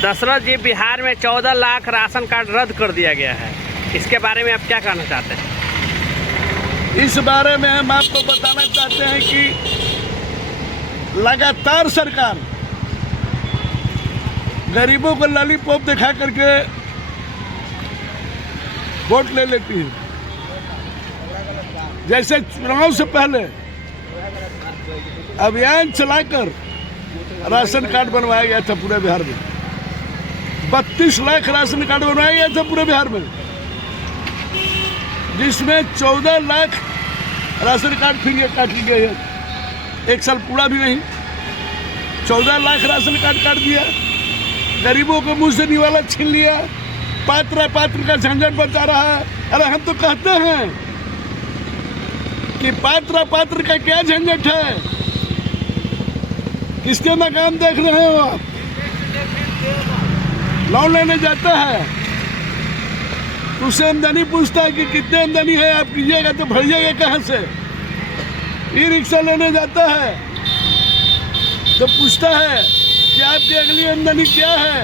दशरथ जी, बिहार में 14 lakh ration card रद्द कर दिया गया है, इसके बारे में आप क्या कहना चाहते हैं? इस बारे में हम आपको बताना चाहते हैं कि लगातार सरकार गरीबों को लॉलीपॉप दिखा करके वोट ले लेती है। जैसे चुनाव से पहले अभियान चलाकर राशन कार्ड बनवाया गया था पूरे बिहार में। 32 लाख राशन कार्ड बनवाया गया था पूरे बिहार में, जिसमें 14 लाख राशन कार्ड फिर काट लिए गए हैं। एक साल पूरा भी नहीं, 14 लाख राशन कार्ड काट दिया। गरीबों को मुंह से निवाला छीन लिया। पात्र का झंझट बचा रहा है। अरे हम तो कहते हैं कि पात्र का क्या झंझट है? किसके मकान देख रहे हो आप? लोन लेने जाता है तो उससे आमदनी पूछता है कि कितने आमदनी है, आप कीजिएगा तो भरिएगा कहाँ से। ई रिक्शा लेने जाता है तो पूछता है कि आपकी अगली आमदनी क्या है,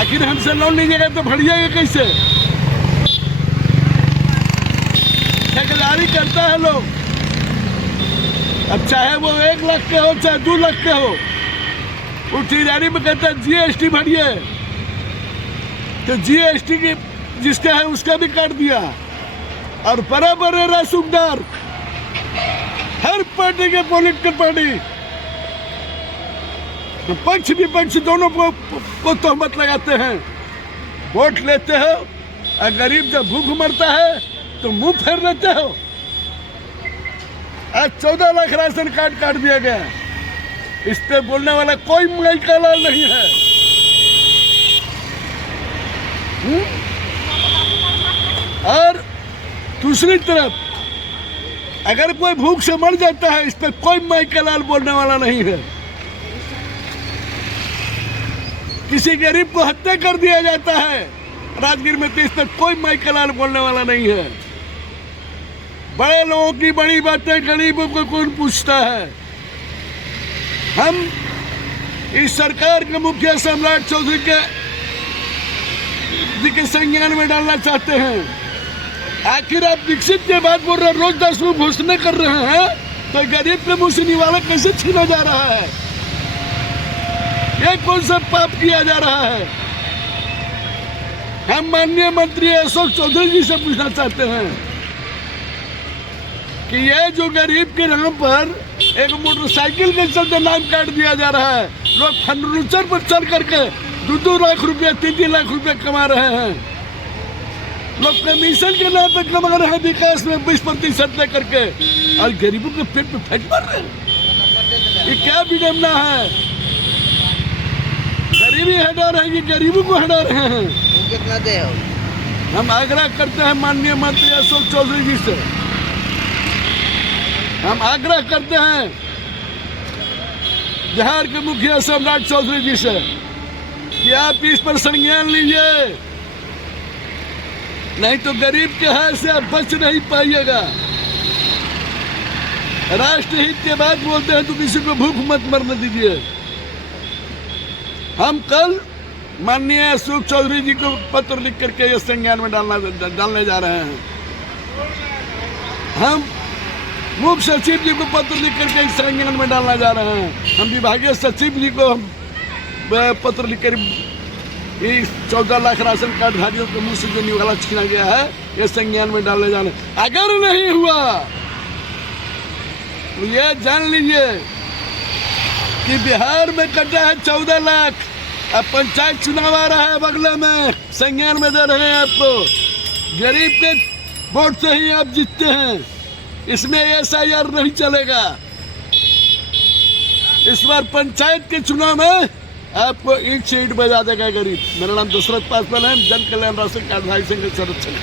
आखिर हमसे लोन लीजिएगा तो भरिएगा कैसे। ठेकेदारी करता है लोग। अब चाहे वो 1 लाख के हो चाहे 2 लाख के हो, वो ठेकेदारी में कहता है GST भरिए, तो GST की जिसका है उसका भी काट दिया। और बराबर है रसूखदार हर पार्टी के पॉलिटिकल पार्टी तो पक्ष विपक्ष दोनों को तोहमत लगाते हैं। वोट लेते हो और गरीब जब भूख मरता है तो मुंह फेर लेते हो। आज 14 लाख राशन कार्ड काट दिया गया। इस पे बोलने वाला कोई माई का लाल नहीं है। और दूसरी तरफ अगर कोई भूख से मर जाता है, इस पर कोई माई का लाल बोलने वाला नहीं है। किसी गरीब को हत्या कर दिया जाता है राजगीर में, तो इस पर कोई माई का लाल बोलने वाला नहीं है। बड़े लोगों की बड़ी बातें गरीबों को कौन पूछता है? हम इस सरकार के मुखिया सम्राट चौधरी के संज्ञान में डालना चाहते हैं। आखिर आप विकसित के बाद बोल रहे रोज 10 लोग घोषणा कर रहे हैं, तो गरीब के मुंह से निवाला कैसे छीना जा रहा है? ये कौन सा पाप किया जा रहा है? हम माननीय मंत्री अशोक चौधरी जी से पूछना चाहते हैं कि ये जो गरीब के नाम पर एक मोटरसाइकिल के चलते नाम काट दिया जा रहा है। लोग फर्नीचर पर चल करके 2-2 लाख रुपया 3-3 लाख रुपया कमा रहे हैं। लोग कमीशन के नाम पर कमा रहे हैं, विकास में 20% दे करके, और गरीबों के पेट पे फैट मार रहे हैं। ये क्या विडम्बना है? गरीबी हटा रहे हैं कि गरीबों को हटा रहे हैं? कितना दे हो? हम आग्रह करते हैं माननीय मंत्री अशोक चौधरी जी से, हम आग्रह करते हैं बिहार के मुखिया सम्राट चौधरी जी से कि आप इस पर संज्ञान लीजिए, नहीं तो गरीब के हाथ से आप बच नहीं पाइएगा। राष्ट्रहित के बाद बोलते हैं तो किसी को भूख मत मरने दीजिए। हम कल माननीय अशोक चौधरी जी को पत्र लिख करके ये संज्ञान में डालने जा रहे हैं। हम मुख्य सचिव जी को पत्र लिख करके इस संज्ञान में डालना जा रहे हैं। हम विभागीय सचिव जी को पत्र लिखकर इस 14 लाख राशन कार्ड धारियों के मुंह से जो निवाला छीना गया है, ये संज्ञान में डालने जाना। अगर नहीं हुआ तो ये जान लीजिए कि बिहार में कटा है 14 लाख। अब पंचायत चुनाव आ रहा है बगले में, संज्ञान में दे रहे हैं आपको। गरीब के वोट से ही आप जीतते हैं, इसमें SIR नहीं चलेगा। इस बार पंचायत के चुनाव में आपको ईंट से ईंट बजा देगा गरीब। मेरा नाम दशरथ पासवान है, जन कल्याण राशन कार्डधारी संघ संरक्षण।